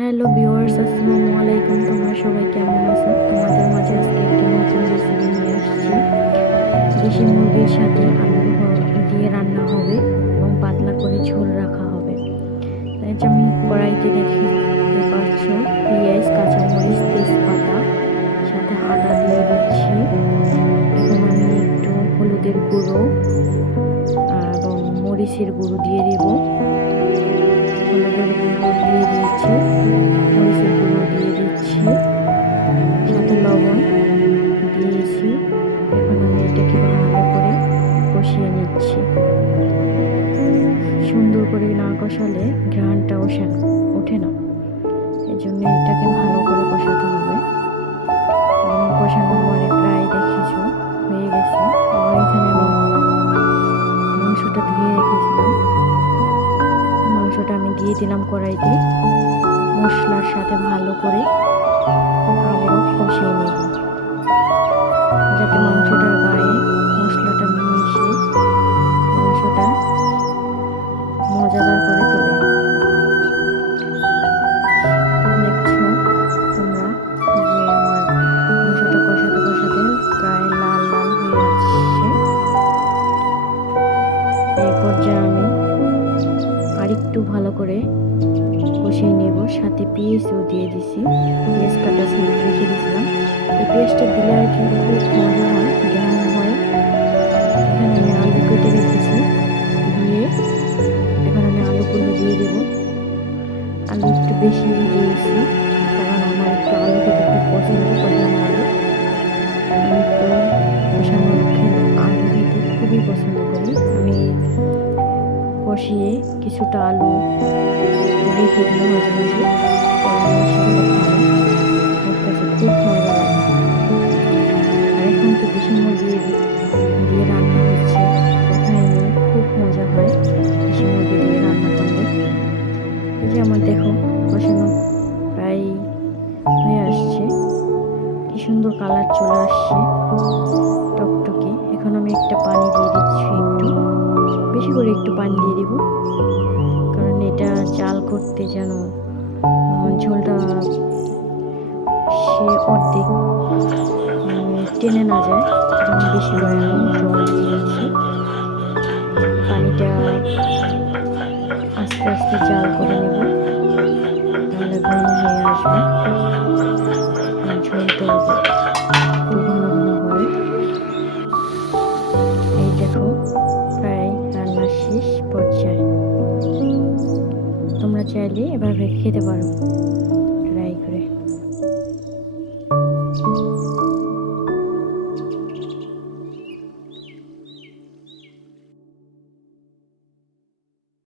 Hello viewers, আসসালামু আলাইকুম। তোমরা সবাই কেমন আছো? তোমাদের মাঝে আজকে একটা নতুন রেসিপি নিয়ে আসছি। দেশি মুরগির সাথে আলু দিয়ে রান্না হবে এবং পাতলা করে ঝোল রাখা হবে। তাই যে আমি কড়াইতে দেখতে পাচ্ছ পেঁয়াজ, কাঁচামরিচ, তেজপাতা, সাথে আদা দিয়ে দিচ্ছি। এখন আমি একটু হলুদের গুঁড়ো এবং মরিচের গুঁড়ো দিয়ে দেব। হলুদের গুঁড়ো দিয়ে দিয়েছি, মরিচের গুঁড়ো দিয়ে দিচ্ছি, সাথে লবণ দিয়েছি। এখন আমি এটাকে ভালো করে কষিয়ে নিচ্ছি। সুন্দর করে না কষালে ঘ্রাণটা ওঠে না, এই জন্য এটাকে ভালো করে কষাতে হবে। এবং কষানোর পরে প্রায় দেখেছো হয়ে গেছে। এবং এখানে আমি মাংসটা ধুয়ে রেখেছিলাম, মাংসটা আমি দিয়ে দিলাম কড়াইতে। মশলার সাথে ভালো করে আবারও কষিয়ে নেব, যাতে মাংসটার গায়ে মশলাটা মিশে মাংসটা মজাদার করে তোলে। দেখছো তোমরা যে আমার মাংসটা কষাতে কষাতে প্রায় লাল লাল হয়ে আসছে। এই পর্যায়ে আমি আরেকটু ভালো করে কষিয়ে নেব। সাথে পেঁয়াজও দিয়ে দিছি, পেঁয়াজ কাটা রেখে দিয়েছিলাম। এই পেঁয়াজটা দিলে আর কি খুব মজা হয়, ঘ্রাণ হয়। এখানে আমি আলু কেটে রেখেছি ধুয়ে। এখন আমি আলুগুলো দিয়ে দেব। আলু একটু বেশি দিয়েছি, কারণ আমার একটু আলু খেতে খুব পছন্দ, কষানো আলু। আমি একটু কষানো আলু খেতে খুবই পছন্দ করি। আমি কষিয়ে কিছুটা আলু রেখে দিই মাঝে মাঝে, কারণ সেগুলো খুব মজা লাগে। আর এখন তো দেশি মুরগি দিয়ে রান্না হচ্ছে, কোথায় নেই, খুব মজা হয় দেশি মুরগি দিয়ে রান্না করলে। এই যে আমার দেখো কষানো প্রায় হয়ে আসছে, কি সুন্দর কালার চলে আসছে টকটকে। এখন আমি একটা পানি দিয়ে দিচ্ছি, একটু বেশি করে একটু পানি দিয়ে দিব, কারণ এটা জাল করতে যেন ঝোলটা সে অর্ধেক টেনে না যায়, যেমন বেশি করে আমি জল দিয়েছি। পানিটা আস্তে আস্তে জাল করে নেব, তাহলে ঘন হয়ে আসবে। ঝোলটা একটু ঘন ঘন হবে। এই দেখো প্রায় রান্নার শেষ পর্যায়ে। তোমরা চাইলে এভাবে খেতে পারো।